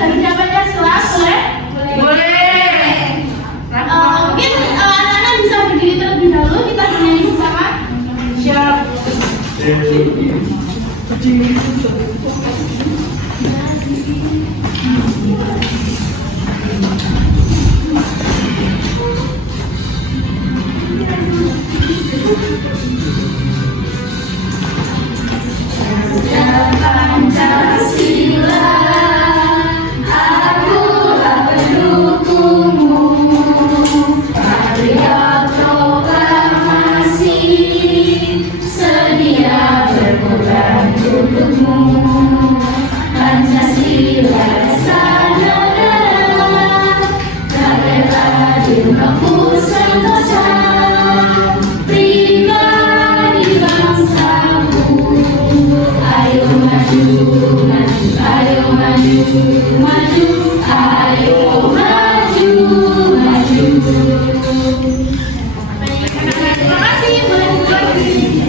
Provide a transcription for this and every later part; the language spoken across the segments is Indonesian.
dari Pancasila, boleh? Boleh. Mungkin anak-anak bisa berdiri terlebih dahulu, kita bernyanyi bersama. Siap. Pancasila, akulah pendukungmu. Patriot proklamasi, sedia berkorban untukmu. Pancasila dasar negara, bela jiwaku sentosa. Pribadi bangsaku, ayo maju, maju, ayo maju, maju, ayo maju, maju. Terima kasih, boleh bubar diri.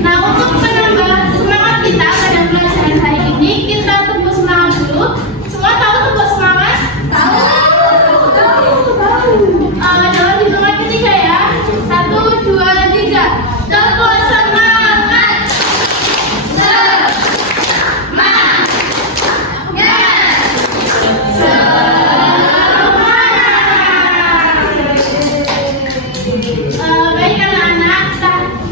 Nah, untuk menambah semangat kita pada pelajaran hari ini, kita tepuk semangat dulu. Semua tahu tepuk semangat? Tahu. Dalam hitungan ketiga ya. 1, 2, 3. Tepuk semangat. Baik anak-anak,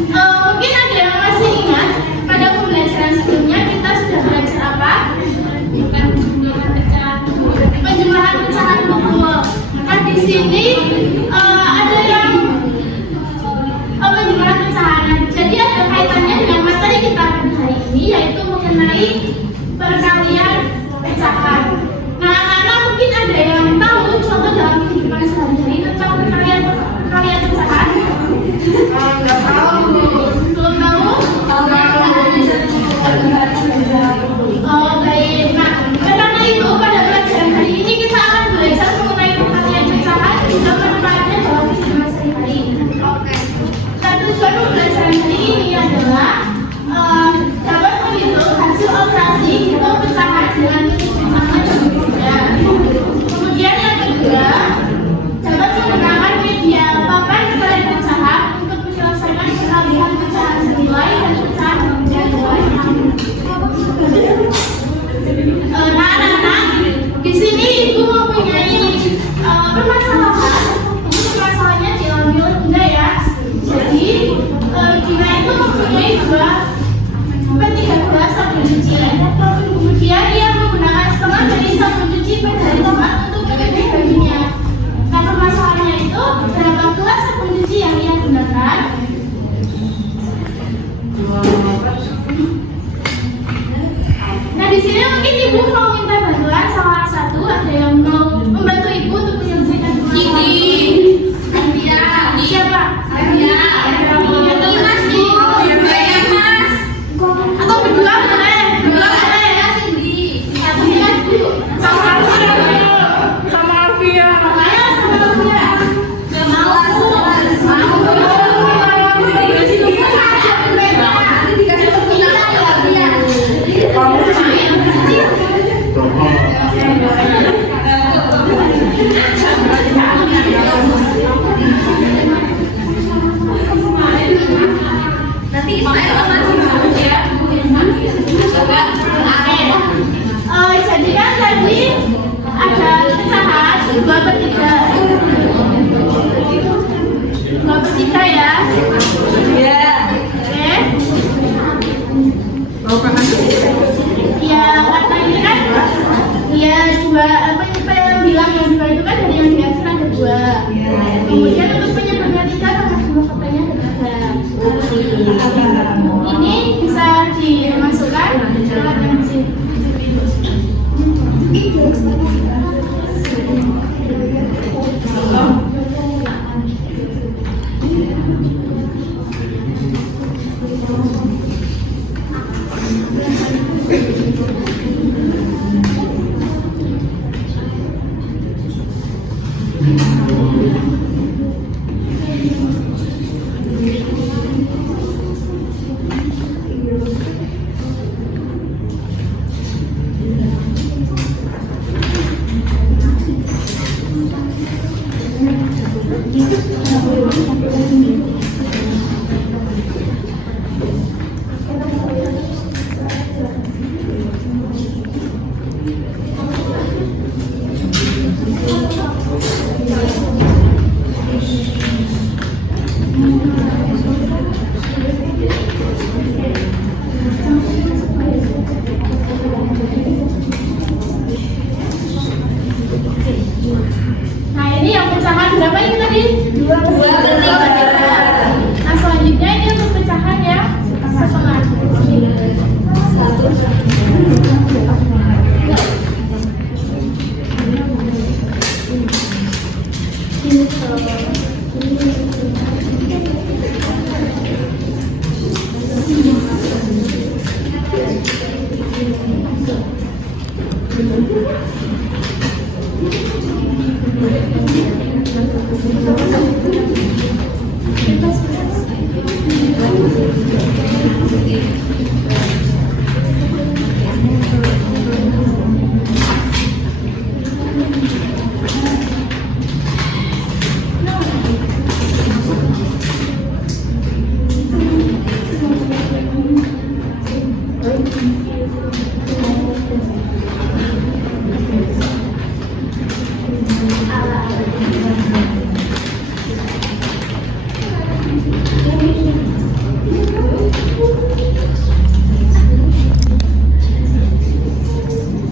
mungkin ada yang masih ingat pada pembelajaran sebelumnya kita sudah belajar apa? Penjumlahan pecahan buku. Nah di sini ada yang penjumlahan pecahan. Jadi ada kaitannya dengan materi kita pada hari ini, yaitu mengenai perkalian pecahan. Nah anak-anak mungkin ada yang tahu contoh dalam kehidupan sehari-hari tentang perkalian pecahan. Nggak tahu. Belum tahu? Oh baik. Nah, karena itu pada pelajaran hari ini kita akan belajar mengenai perkalian pecahan juga manfaatnya dalam kehidupan sehari-hari. Oke. Dan tujuan pembelajaran hari ini adalah dapat menghitung hasil operasi hitung pecahan dengan titik sama dan berbeda. Kemudian yang kedua, dapat menggunakan media papan perkalian pecahan untuk menyelesaikan peralihan pecahan senilai dan pecahan benda nilai. Nah anak-anak, di sini ibu mempunyai permasalahan. Ini permasalahannya diambil benda ya. Jadi Gina itu mempunyai 2/3 sabun cuci. Kemudian dia menggunakan setengah dari sabun cuci dari tempat untuk mencuci bajunya. Nah permasalahannya itu berapa gelas sabun cuci yang ia gunakan? Nah di sini mungkin ibu mau minta bantuan salah satu, ada yang mau membantu ibu untuk menyelesaikan siapa? Atau berdua boleh? Berdua boleh ya Cindy. Satu gelas dulu. Sama Alfia. Ayo sama Alfia. Gak mau. Nanti Ismail ya. Jadi kan tadi ada pecahan 2/3. 2/3 ya. Iya. Oke. Ya karena ini kan ya 2 apa yang bilang yang 2 itu kan dari yang biasa ada 2. Kemudian untuk penyebabnya 3 karena semua katanya ada 3. Ini bisa dimasukkan ke dalam mesin.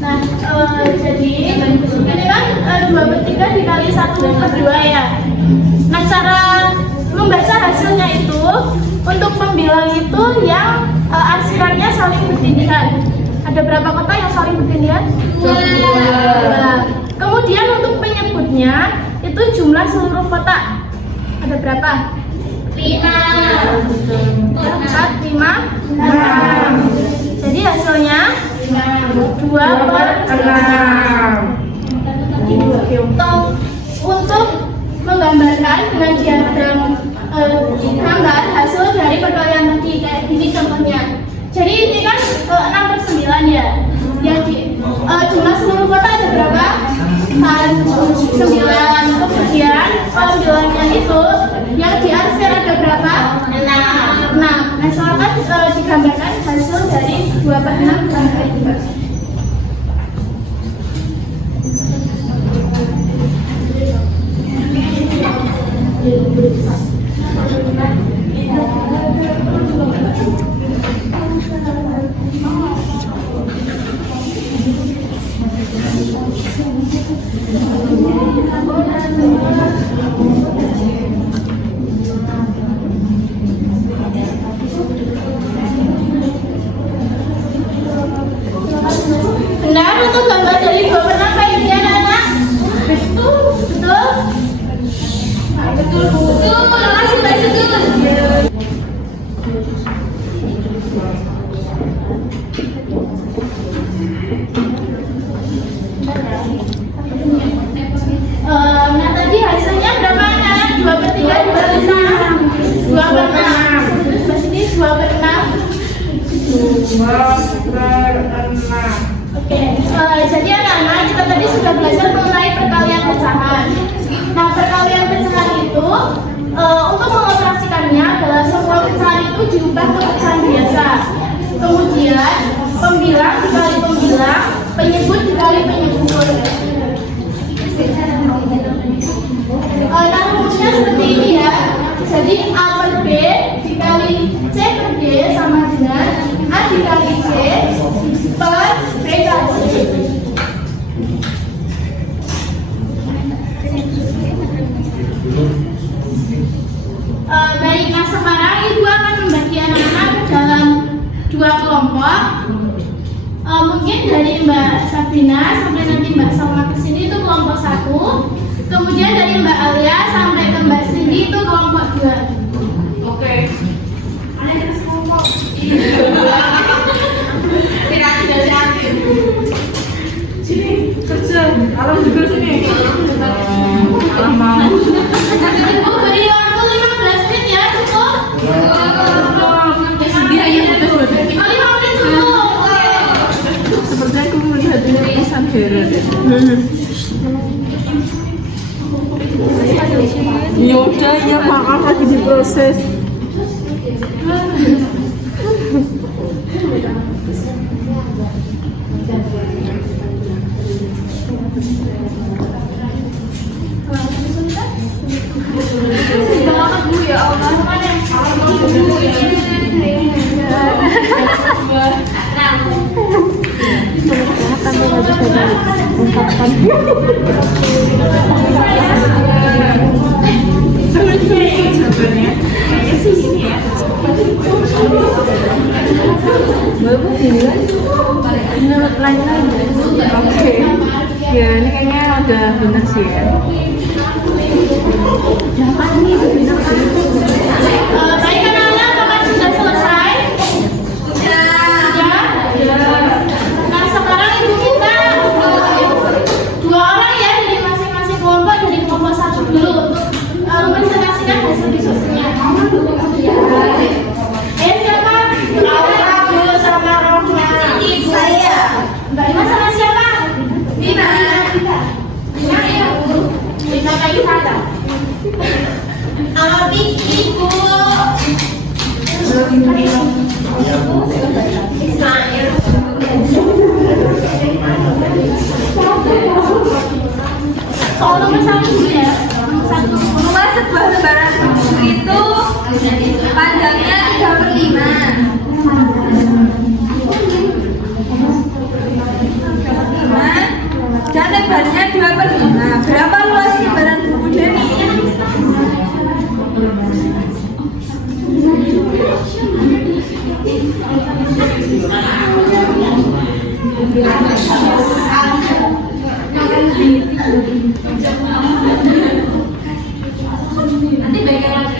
Nah, jadi ini kan 2/3 dikali 1/2 ya. Nah, cara membaca hasilnya itu untuk pembilang itu yang arsirannya saling bertindihan. Ada berapa kota yang saling bertindihan? Dua. Kemudian untuk penyebutnya itu jumlah seluruh kota. Ada berapa? 5. 4, 5, 6. Jadi hasilnya 2/6. Untuk menggambarkan dengan diagram gambar hasil dari perkalian tadi kayak gini contohnya. Jadi ini kan 6/9 ya. Yang jumlah seluruh kota ada berapa? 9. Kemudian pembilangnya itu yang diarsir ada berapa? 6. Nah, silakan digambarkan hasil dari 2/6 sampai 2. Benar untuk gambar dari 2/6 kayak gini anak-anak? Betul. Makasih Mbak Betul. Nah tadi hasilnya berapa anak? 2/3 dibagi 6. 2/6. Terus Mbak Siti 2/6. 2/6. Oke, jadi anak-anak kita tadi sudah belajar mengenai perkalian pecahan. Nah, perkalian pecahan itu untuk mengoperasikannya adalah semua pecahan itu diubah ke pecahan biasa. Kemudian pembilang dikali pembilang, penyebut dikali penyebut. Nah, rumusnya seperti ini ya. Jadi A per B dikali C per D sama dengan A dikali C per B kali C. Baik, nah sekarang ibu akan membagi anak-anak dalam 2 kelompok. Mungkin dari Mbak Sabrina sampai nanti Mbak Salma kesini itu kelompok 1. Kemudian dari Mbak Alia sampai ke Mbak Cindy itu kelompok 2. Oke. Mana yang kelompok? Tidak hati. Sini kerja. Alam juga sini. Alam mau. Ibu beri waktu 15 menit ya, cukup? Dia yang betul. 5 menit cukup. Sepertinya aku melihat ini pesan Vera deh. Ya udah, ya maaf lagi diproses. Ya Allah, Menurut lain-lain. Oke. Ya, ini kayaknya udah benar sih ya. baik anak-anak, apakah sudah selesai? Sudah. Nah sekarang ibu kita Soal nomor 1 dulu ya. Nomor 1. Rumah sebuah lembaran buku itu panjangnya 3/5. Dan lebarnya 2/5. Berapa luas lembaran buku Deni? Nanti bagian lagi.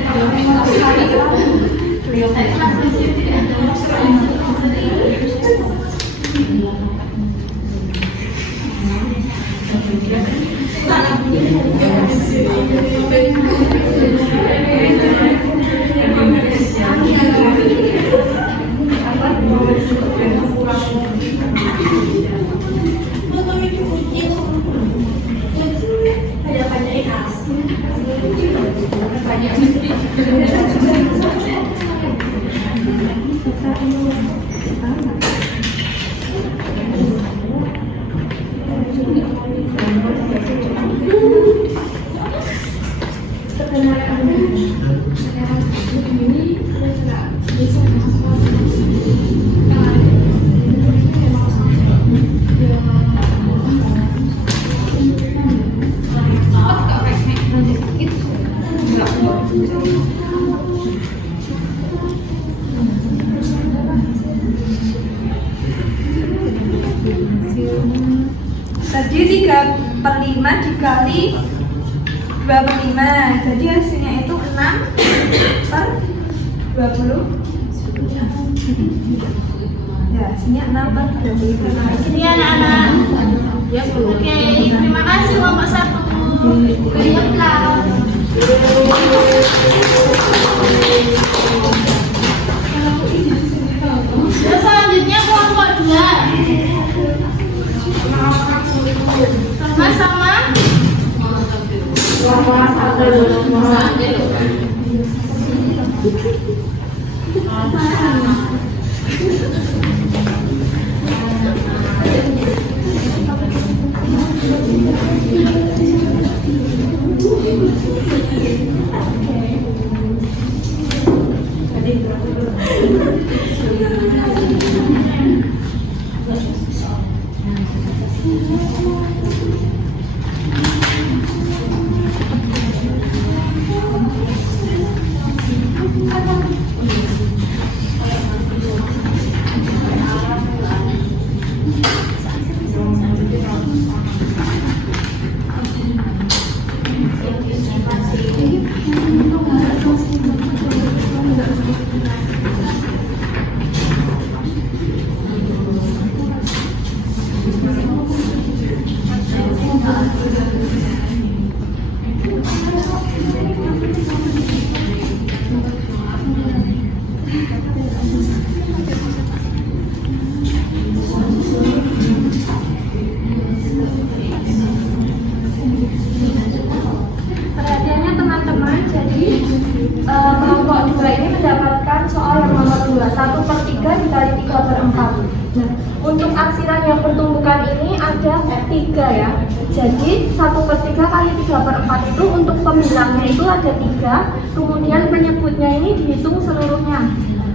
Tadi 3/5 dikali 2/5, jadi hasilnya itu 6/20. Ya, hasilnya 6/20. Jadi anak-anak. Ya, oke, terima kasih kelompok 1. Baiklah. Dan selanjutnya kelompok 2. Sama-sama. Perhatiannya teman-teman, jadi kelompok 2 ini mendapatkan soal yang nomor 2, 1/3 dikali 3/4. Nah, untuk aksiran yang bertumbukan ini ada 3 ya. Jadi 1/3 kali 3/4 itu untuk pembilangnya itu ada 3, kemudian penyebutnya ini dihitung seluruhnya.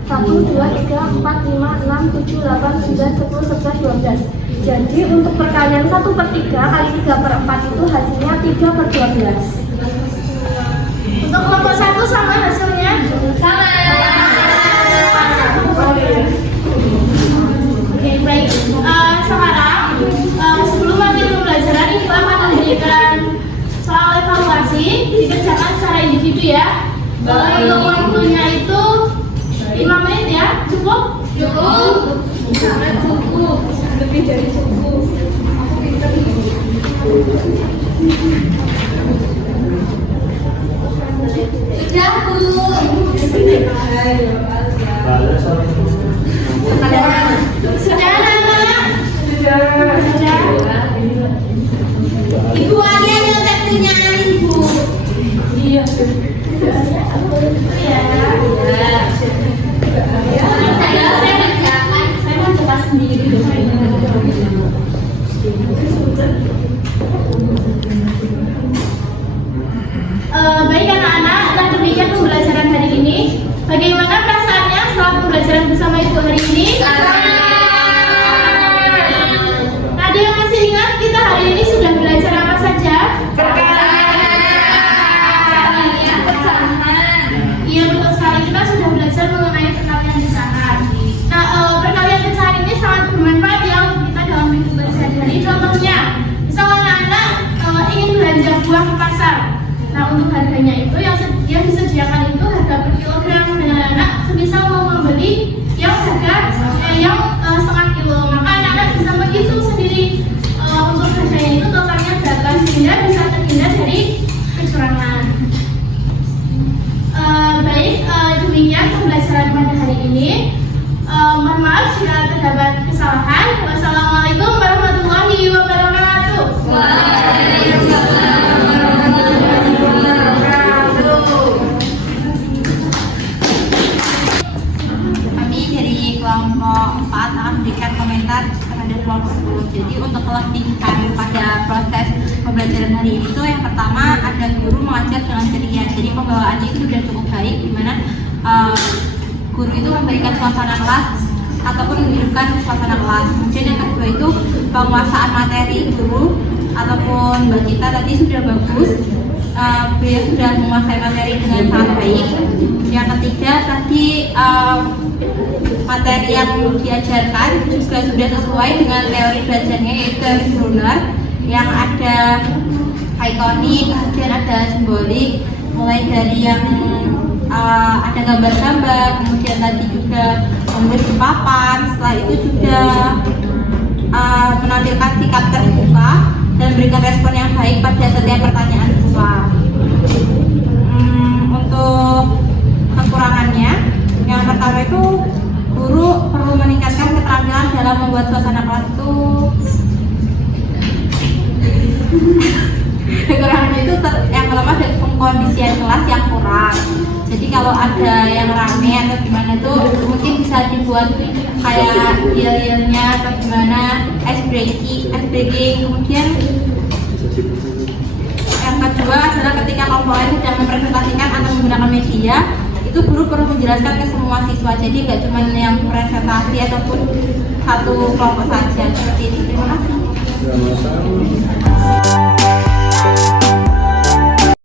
1, 2, 3, 4, 5, 6, 7, 8, 9, 10, 11, 12. Jadi untuk perkalian 1/3 kali 3/4 itu hasilnya 3/12. Untuk kelompok 1 sama hasilnya? Sama. Oke, baik. Sekarang sebelum lanjut pembelajaran, Ibu akan memberikan soal evaluasi dikerjakan secara individu ya. Untuk waktunya itu 5 menit ya, cukup? Cukup. Sangat cukup. Lebih dari cukup. Sudah, Bu. Sudah, anak-anak? Sudah. Ibu Alia nyontek punya Ibu. Iya. Saya kerjakan, saya mau coba sendiri. bila terdapat kesalahan. Wassalamualaikum warahmatullahi wabarakatuh. Kami dari kelompok 4 akan memberikan komentar terhadap kelompok 10. Jadi untuk kelebihan pada proses pembelajaran hari ini itu yang pertama ada guru mengajar dengan ceria. Jadi pembawaannya itu sudah cukup baik, di mana guru itu memberikan suasana kelas ataupun menghidupkan suasana kelas. Kemudian yang kedua itu penguasaan materi guru ataupun Mbak Cita tadi sudah bagus. Beliau sudah menguasai materi dengan sangat baik. Yang ketiga tadi materi yang diajarkan juga sudah sesuai dengan teori belajarnya, yaitu teori Brunner yang ada ikonik, kemudian ada simbolik, mulai dari yang ada gambar-gambar, kemudian tadi juga menulis di papan. Setelah itu juga menampilkan sikap terbuka dan memberikan respon yang baik pada setiap pertanyaan siswa. Untuk kekurangannya, yang pertama itu guru perlu meningkatkan keterampilan dalam membuat suasana kelas itu. Kekurangannya itu yang pertama ada pengkondisian kelas yang kurang. Jadi kalau ada yang rame atau gimana itu mungkin bisa dibuat kayak yel-yelnya atau gimana, ice breaking. Kemudian yang kedua adalah ketika kelompok lain sudah mempresentasikan atau menggunakan media, itu guru perlu menjelaskan ke semua siswa. Jadi nggak cuma yang presentasi ataupun satu kelompok saja. Seperti itu. Terima kasih.